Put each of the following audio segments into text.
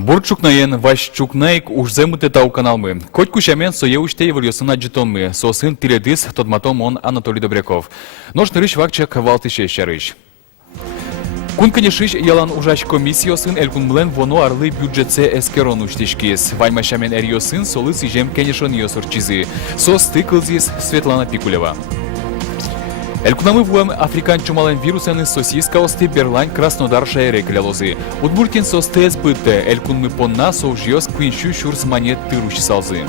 Бурчукнаен Вашчукнайк уж земыты тау каналмы. Коть кучамен соеуштей варьосына джитонмы. Сосын тиредис тодматом он Анатолий Добряков. Нож нырыш вакчак валтыше щарыш. Кунканешиш ялан ужач комиссиосын элкунмлен воно арлы бюджетсе эскерон уштишкис. Ваймашамен эрьосын солы сижем кенешон йосорчизы. Сос тыкылзис Светлана Пикулева. Элькунамы вуэм африкан чумален вирусен сосиска осты Берлайн Краснодар шайре клялозы. Удмуртин состе сбыте элькунмы понна соужьёс квинщу шурс монет тыруч салзы.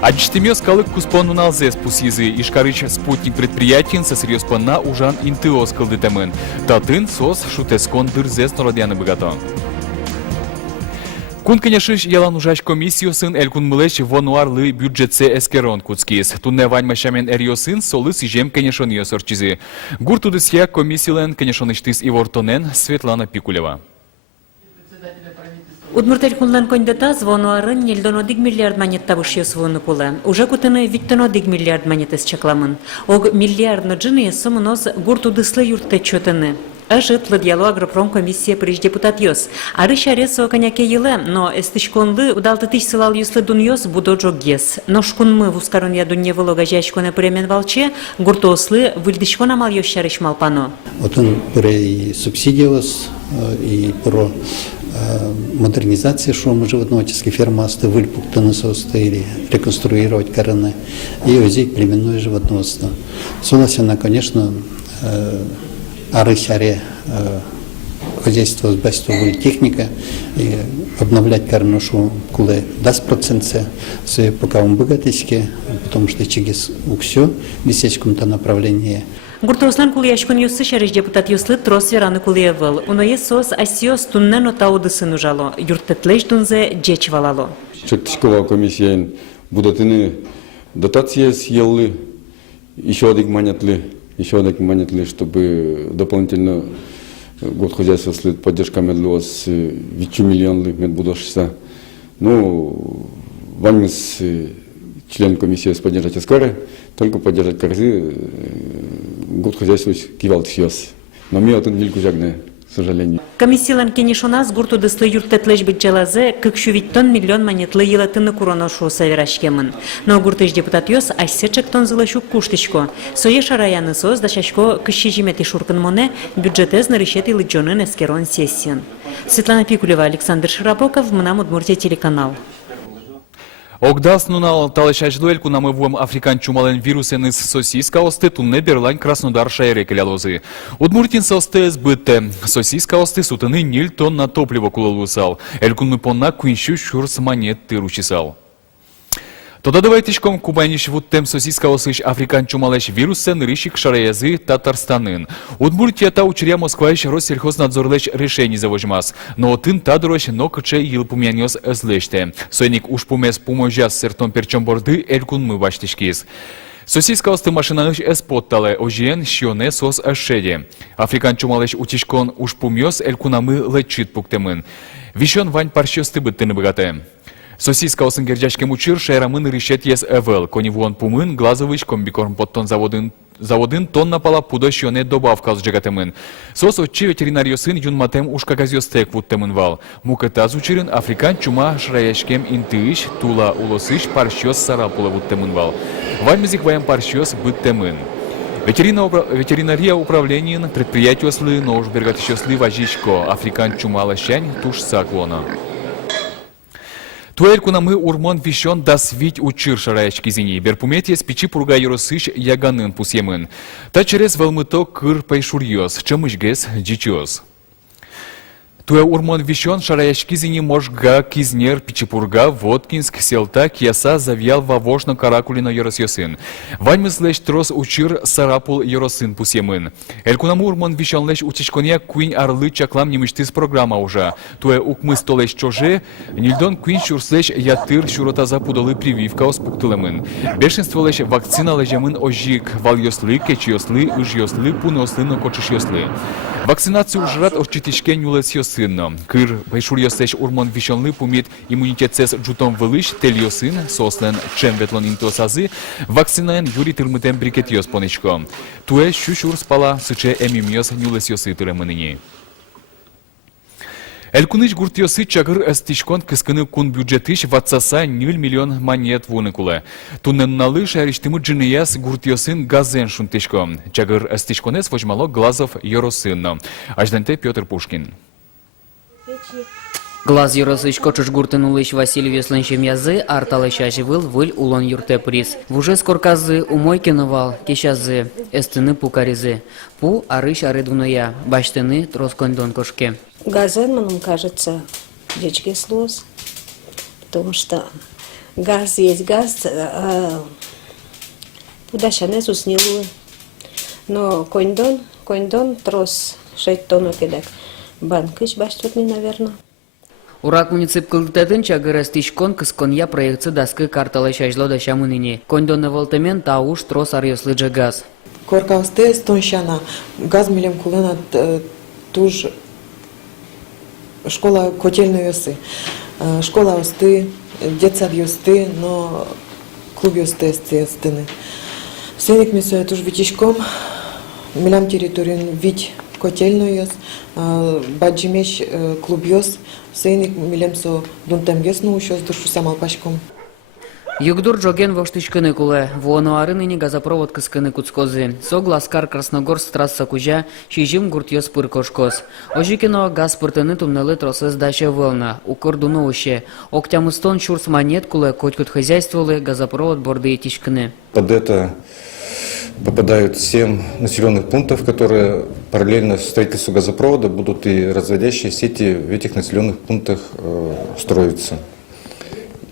Аджтемёс калык куспонну налзе спусизы, ишкарыч спутник предприятин со серьёз понна ужан интеос кылдытемын. Татын сос шутескон дырзес норадяны богато. Кунканешиш ялан ужач комиссиосын элькунмылеш вонуарлы бюджетсе эскерон куцкис. Тунне ваньмашамен эрьосын солы сижем кенешон йосорчизы. Гуртудысья комиссиялен кенешоныштыс ивортонен Светлана Пикулева. Удмуртель кунлан кондата звонуарын нельдонодик миллиард монет табышьё звону кула. Уже кутыны виттонодик миллиард монетес чакламын. Ог миллиардно джины сомынос гуртудыслы юртте чөтыны. Ажытлы диалог агропром комиссия приж депутатьёс. Арыш аресо коняке еле, но эстычконлы удалты тысяч сылал юслы дуньёс будоджо гес. Но шкунмы в ускарон я дунье волога жачконе премен волче, гуртослы выльдычкона мал ёщарыш малпано. Вот он про субсидиос и про модернизация шума животноводческой фермы выльпуктаны или реконструировать короны и озик племенное животноводство. Согласен, конечно, арысяре хозяйство с бастовой техника и обновлять карношу куле даст процентse с пока он богатейски, потому что чигис уксё в месячком-то направлении. Гуртослан кулияшкон юсы шарыш депутат юслы трос вераны кулиевыл. Уное сос асиос туннено таудысын ужало. Юрттетлеш дунзе джеч валало. Чертичкова комиссия будатыны дотации съелли, еще один монетли, чтобы дополнительно год хозяйства след поддержка медлос вичу миллионных медбудошься. Ну, вам член комиссии поддержать эскары, только поддержать корзы год хозяйства кивал тьёс. Но мне вот вильку жагне, к сожалению. Комиссиялан кенешонас гурту дыслы юрттетлеш битджалазе кыкшувиттон миллион монетлы елатыны куроношу саверашкемын. Но гуртыш депутат ёс айсечек тон зылашу куштычко. Сое шараяны соз дашашко кыщижимети шуркын моне бюджетез нарышеты лыджонын эскерон сессиян. Светлана Пикулева, Александр Широпоков, Мнам Удмуртия телеканал. Огдас нунал талышачдуэль кунамы вуэм африкан чумален вирусен из сосиска осты тунне Берлайн Краснодар шайре клялозы. Удмуртин состе сбытте. Сосиска осты сутыны ниль тонна топлива кулалусал. Элькунмы понна куинщу шурс монет тыручисал. Тода давайтышком кубаниш вуттем сосиска осыш африкан чумалеш вирусен рышик шараязы Татарстанын. Удмуртия та учря Москваиш Россельхознадзорлеш решений завожмас. Но тын тадрош но кыче йылпумянёс özleşte. Сойник уж пумес пуможас сертон перчом борды элькунмы баштышкиз. Сосиска осты машинаныш эспоттале ожиен шионе сос ашеде. Африкан чумалеш утишкон уж пумёс элькунамы лечит пуктемын. Вишон вань парщёсты быттыны богате. Сосиска осын герджачкем учир шайрамын решет ес эвел. Коневуон пумын глазовыш комбикорм подтон заводын тонна пала пудощёне добавка с джагатемын. Сос отчи ветеринарьосын юнматем ушка газёстек вуттемын вал. Мукетаз учирын африкан чума шраяшкем интыш тула улосыш парщёс сарапула вуттемын вал. Вальмизик ваем парщёс быттемын. Ветеринария управлениен предприятиослы ноушбергатищослы важичко африкан чумала щань туш саклона. Туэлькунамы урмон вишон дасвить учир шараячки зини. Берпуметье спичи пурга юросыш яганын пусьемын. Та через велмыто кыр пайшурьёс, чемышгес джичиос. Туэ урмон вишон шараячки зини можга кизнер пичипурга Воткинск селта кияса завьял вавошно каракулина йоросьёсын. Ваньмыз леш трос учир сарапул йоросын пусьемын. Элькунамы урмон вишон леш утичкония куин арлы чаклам немыштыз программа уже. Туэ укмыз толеш чоже, нильдон куин шурслеш ятыр шуротаза пудалы прививка оспуктылемын. Бешенство леш вакцина лежемын ожик, вальёслы, кечьёслы, ыжьёслы, пунослы, но кочышьёслы. Вакцинацию ужрат орчитишке нюлесьёс сынно. Кыр пайшурьёслеш урмон вишонлы пумит иммунитетсес джутом вылыш тельёсын, сослен чем ветлон интосазы, вакцинаен юри тырмытем брикетьёс понечко. Туэ шушур спала сыче эмимьёс нюлесьёсы тырымыныни. Элькуныш гуртиосы чагыр эстишкон кыскыны кун бюджетыш ватсаса 0 миллион монет вуникулы. Тунненналы шариштымы джинияс гуртиосын газен шунтышко. Чагыр эстишконес вожмало Глазов Yorosынно. Ажданте Петр Пушкин. Глаз Yorosыч кочуш гуртынулыш Василий Весланчем язы, арталышачы выл улон юрте приз. Вуже скорказы умой кеновал, кешазы, эстыны пукаризы. Пу арыш арыдуная, баштыны троскондон кошке. Газен, нам кажется, речки слез, потому что газ есть газ, удача не уснилу. Но кондон трос 6 тонн кедек. Банкыш баштутни, наверное. Урак муниципал кылтатын чагыр эстишкон кысконя проектсы даскы карталышачло дашамыныне. Кондонны волтамен тауш трос арьослыджа газ. Коркасты стонщана газ милем кулена туж школа котельной ёсы. Школа осты, детсад ёсты, но клуб ёсты естественны. Сеник мисо туж витишком, милям территорию вить котельной ёс, баджимеш клуб ёс, сеник милем со дунтем ёс, ну ещё с душу самал пашком. Югдур джоген воштышкыны кулы, воно арыныне газопровод кыскыны куцкозы. Согласкар Красногорск трасса кужа, чижим гуртьёс пыркошкос. Ожикино газ пыртыны тумналы тросыз дача волна, укордуно уще. Октямыстон чурс монет кулы, котькут хозяйствовали газопровод борды и тишкыны. Под это попадают 7 населенных пунктов, которые параллельно строительству газопровода будут и разводящие сети в этих населенных пунктах строиться.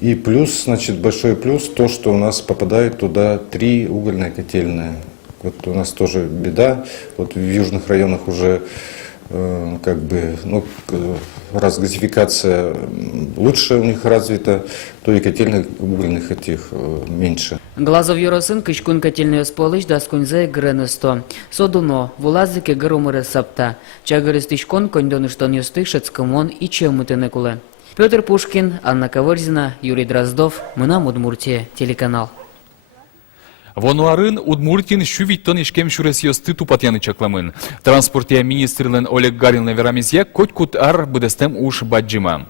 И плюс, значит, большой плюс то, что у нас попадает туда 3 угольные котельные. Вот у нас тоже беда. Вот в южных районах уже как бы, ну, раз газификация лучше у них развита, то и котельных угольных этих меньше. Глазов Йоросын кышкун котельный сполыч даскунзе гренесто. Содуно, вулазыке грумыры сапта. Чагырыстышкон кондоныштон ёстых шецкомон и чемутыны кулы. Петр Пушкин, Анна Каворзина, Юрий Дроздов, Мынам Удмуртия, телеканал. Вонуарын Удмуртин шувиттон ишкем шурес ёсты тупатяны чакламын. Транспортия министрлен Олег Гарин верамизья котькут ар быдестем уж баджима.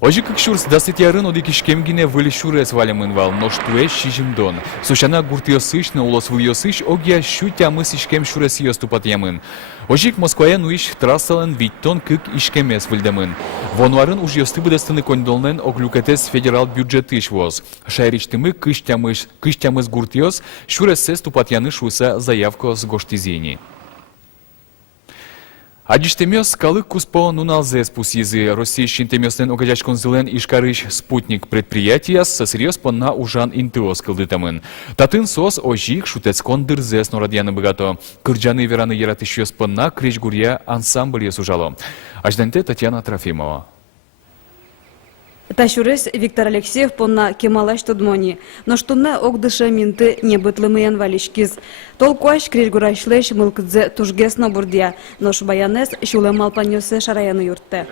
Ожи как шурс дасытярын одик ишкемгине выль шурес валямын вал, но штуэ шижимдон. Сушана гуртиосыш на улос выльосыш огия шутямыс ишкем шурес ёс тупатямын. Ожик Москвая нуиш трассален виттон кык ишкемес выльдамын. Вонуарын уж ёсты быдестыны кондолнен оглюкетес федерал бюджетыш воз. Шайриштымы кыштямыс гуртиос шуресес тупатяны шуса заявко с гоштизини. Адиштемёс калык куспо нуналзе спусизы. Российщин темёснен огажачкон зелен ишкарыш спутник предприятия со серьез понна ужан интиос кылдытамын. Татын сос ожик шутецкон дырзес норадьяны богато. Кырджаны вераны яратышёс понна кречгурья ансамбль сужало. Ажданте Татьяна Трофимова. Ташурес Виктор Алексеев понна кемалаш tudmoni. Но штунна огдыша минты не бытлымыян валишкиз. Толкуаш крежгурашлеш мылкыдзе тужгес на бурдия. Нош баянес шулемал панёсе шараяны юртте.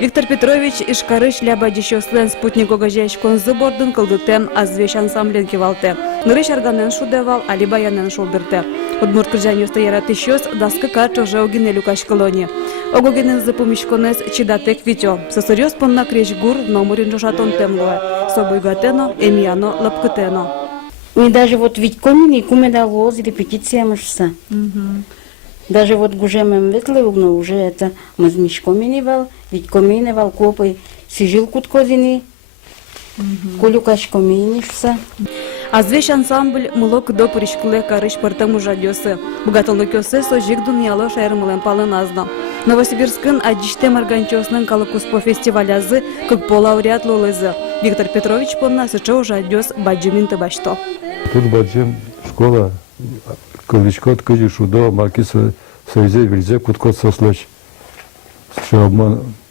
Виктор Петрович ишкарыш лябадищослен спутник огажаеш конзы бордын кылдытем азвеш ансамблен кевалте. Нырыш арганен шудевал, али баянен шулдырте. Удмурт кыржанёста яратышёс даскы карчо жаугине люкаш колония. Огогенен запомишконес чидатек витё. Сосырёс понна крежгур номерин жошатон темлуэ. Собойгатено, эмияно, лапкытено. И даже вот ведь комини кумеда воз репетиция мышца. Даже вот гужемем ветлевгно уже это мазмишкоминивал, ведь коминивал копы сижил куткозини, колюкаш коминишса. Азвеш ансамбль мылок до пришкле карыш пыртым ужадёсы. Богатылык ёсы сожик дуньяло шайрмылен палын азна. Новосибирскын адиштем органчоснын калыкуспо фестивалязы как полауреат лолызы. Виктор Петрович понна сыча ужадёс баджимин тыбашто. Тут баджим школа, колычкот кыжи шудо, маркиса союзе вильзе куткот сослыч.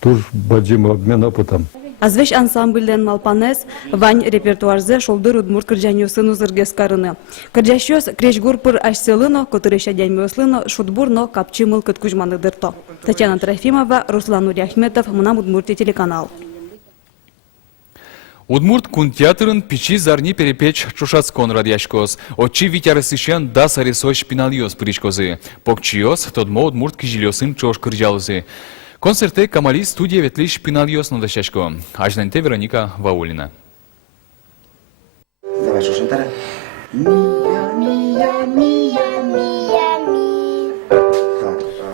Туж баджим обмен опытом. Азвеш ансамбльден малпанес вань репертуарзе шолдыр удмурт кырджанёсын узыргес карыны. Кырджащёс кречгур пыр ашселыно, который шадямёслыно, шутбурно капчимыл кыт кужманы дырто. Татьяна Трофимова, Руслан Уряхметов, Мынам Удмуртия, телеканал. Удмурт кунтеатрын печи зарни перепеч чушацкон радяшкос. Очи витярысышен да сарисоч пинальос причкозы. Покчиос тодмо удмурт кижилёсын чош кыржалызы. Концерте Камали студия ветлиш пинальос надащашко. Ажнанте Вероника Ваулина. Давай, Шушентара.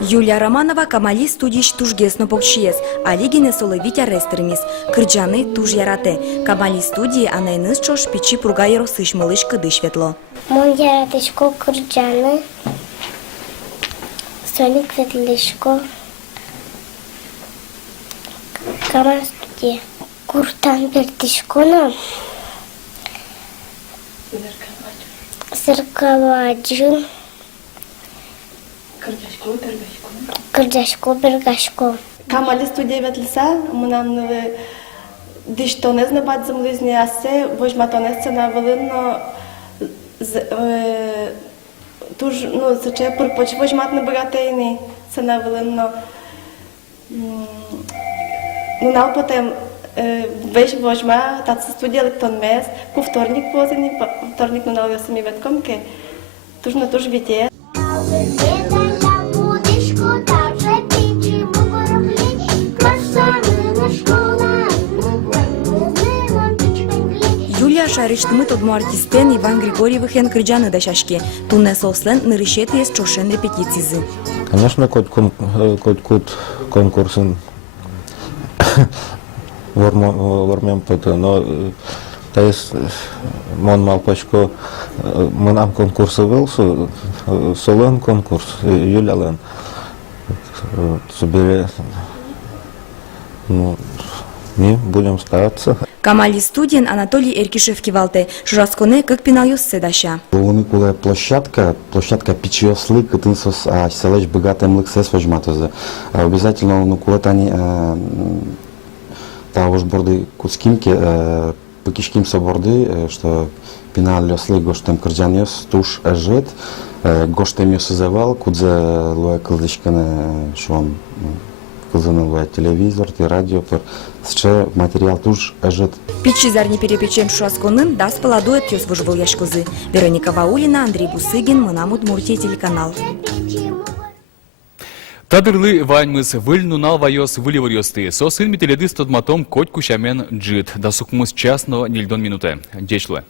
Юлия Романова Камали студийш тужгесно покшиес, а лигине соловитя рестермис. Кырджаны туж ярате. Камали студии анайныс чош печи пруга яросыш малыш кыдыш ветло. Мон яратышко кырджаны, соник ветлешко. Камали студия. Куртан бертишконо. Зеркаладжин. Кырджашко бергашко. Камали студия ветлиса, мунан дишто не знабат землизні асе, вожматоне сцена велино туж, ну, заче пурпоч вожмат не багатейни, сцена велино. Ну, нал потем веж вожма, тата студия лектон мес, ку вторник позени, вторник нунал я сами ветком, ке туж на туж вите. Юлия шариштымы тодмо артистен Иван Григорьевых кырджаны дашашки. Тунне сослен нырышеты ес чошен репетицизы. Конечно, кот конкурсын вормем пыты, но то есть мон малпачко мы нам конкурсы велсу, солен конкурс, Юлялен собере, ну, мы будем стараться. Камали студиен Анатолий Эркишев кивалте. Шурасконе как пинальос седаща. Уникуле площадка пичиосли, кытынсос селеч богатым лыксес вожматозы. Обязательно уникуле тани тавош борды куцкимки, пыкишким соборды, что пинальосли гоштем кырджаньос туш ажет, гоштем йосызевал, кудзе луе кылдышкане шон. Кылзанылуя телевизор, радио, ще материал туж ажет. Пичи зарни перепечен шурасконын дас паладует ёс выжвал яшкозы. Вероника Ваулина, Андрей Бусыгин, Мынам Удмуртия телеканал. Тадырлы вайнмыз выльнунал вайос выливарьосты. Сосын метеледы стодматом коть кушамен джит. Да сукмыз час, но нельдон минуте. Дечлы.